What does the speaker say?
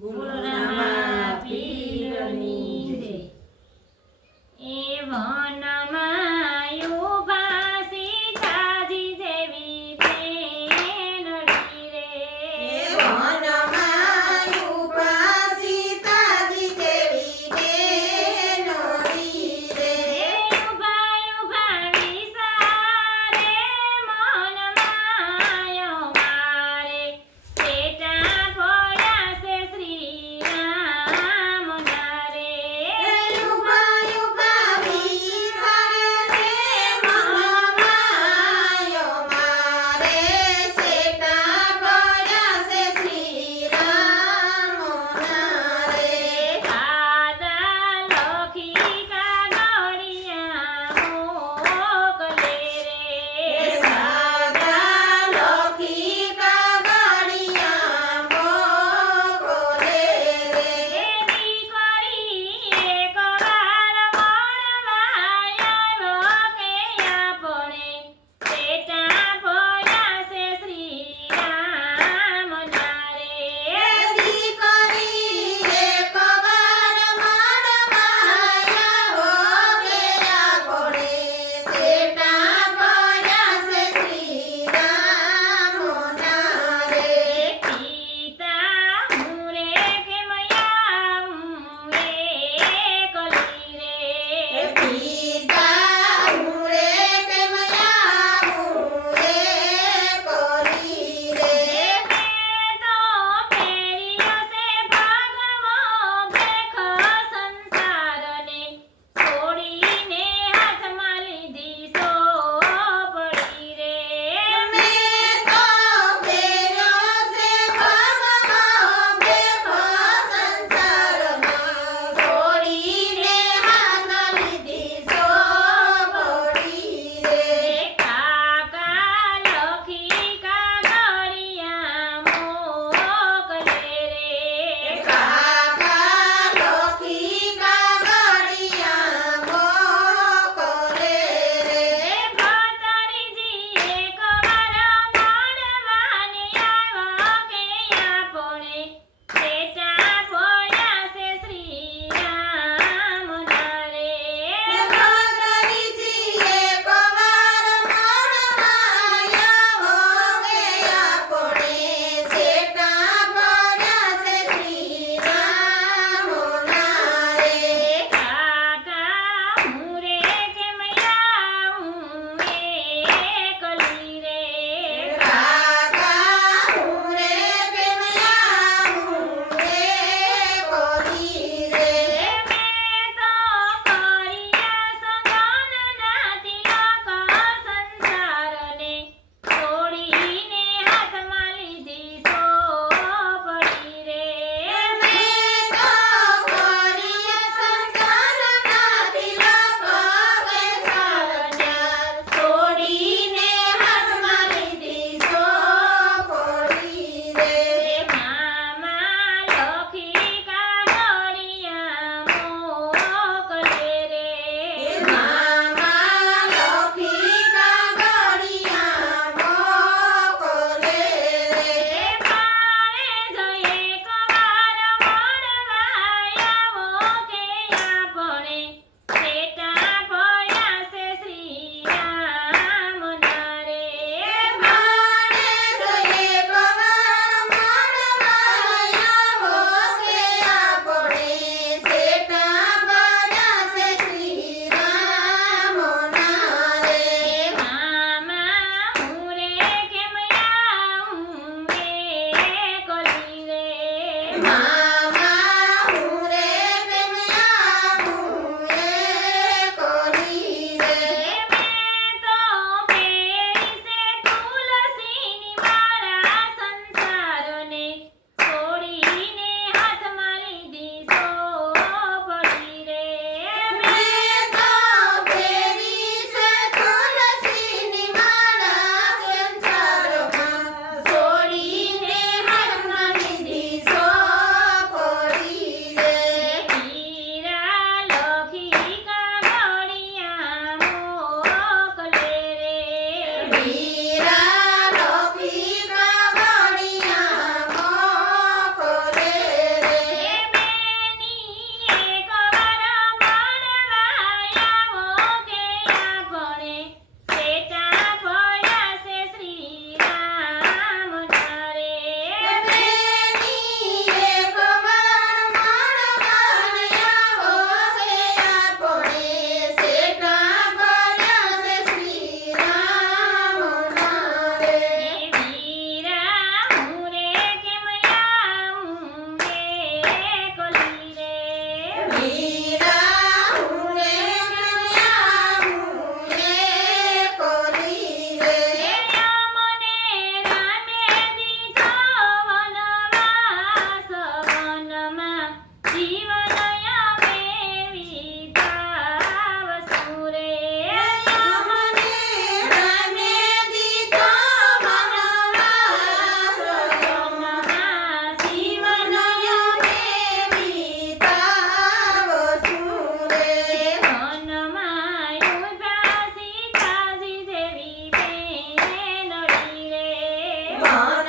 ગુરુનામા પીરની જય. એ વનમાં ઊભા સીતાજી જેવી બેનડી રે. એ વનમાં ઊભા સીતાજી જેવી બેનડી રે. ઊભા ઊભા વિચારે મનમાં મારે પેટા પડ્યા છે શ્રી રામના રે. ઉભા ઉભા વિચારે મનમાં મારે સેટા પડ્યા છે શ્રી રામના રે. દાદા લખી કાગળિયા મોકલે રે. સાદા લખી કાગળિયા મોકલે રે. દીકરી એકવાર મળવા આવ્યો કે આપણે પેટા પડ્યા છે શ્રી રામના રે. દીકરી એકવાર મળવા આવો કે આપણે સેટા પડ્યા છે શ્રી રામના રે. પિતા હું રે કેમ આવું એકલી રે. પિતા હું રે કેમ આવું એકલી રે. મેં તો ફેર્યો છે ભાગવો ભેખ સંસારને, છોડીને હાથમાં લીધી સોપડી રે. મેં તો ફેર્યો છે ભાગવો ભેખ સંસારમાં, છોડીને હાથ લીધી સોપડી રે. કાકા લખી કાગળિયા મોકલે રે. કાકા લખી કાગળિયા મોકલે રે. ભત્રીજી એકવાર મળવાને આવ્યો કે આપણે પેટા પડ્યા છે શ્રી રામના રે. ભત્રીજી એકવાર મળવા આવો કે આપણે સેટા પડ્યા છે શ્રી રામના રે. કાકા હું રે કેમ આવું એકલી રે. કાકા હું રે કેમ આવું એકલી રે. મેં તો કર્યા સંગનના તિલક સંસારને, છોડીને હાથમાં લીધી સોપડી રે. મેં તો કર્યા સંસારના તિલક સંસારના, છોડીને હાથમાં લીધી સોપડી રે. મામા લખી કાગળિયા મોકલે રે. મામા લખી કાગળિયા મોકલે રે. પાણે જઈ એકવાર મળવા આવો કે આપણે પેટા પડ્યા છે શ્રી રામના રે. માણે જઈએ કવાર મળવા આવો કે આપણે સેટા પડ્યા છે શ્રી રામના રે. મામા હું રે કેમ આવું એકલી રે. મામા હું રે કેમ આવું એકલી રે. મેં તો ફેરી છે તુલસીની માળા સંસારને, છોડીને હાથમાં લીધી સોપડી રે. મેં તો ફેરી છે તુલસીની માળા સંસારમાં, છોડીને હાથમાં લીધી સોપડી પણ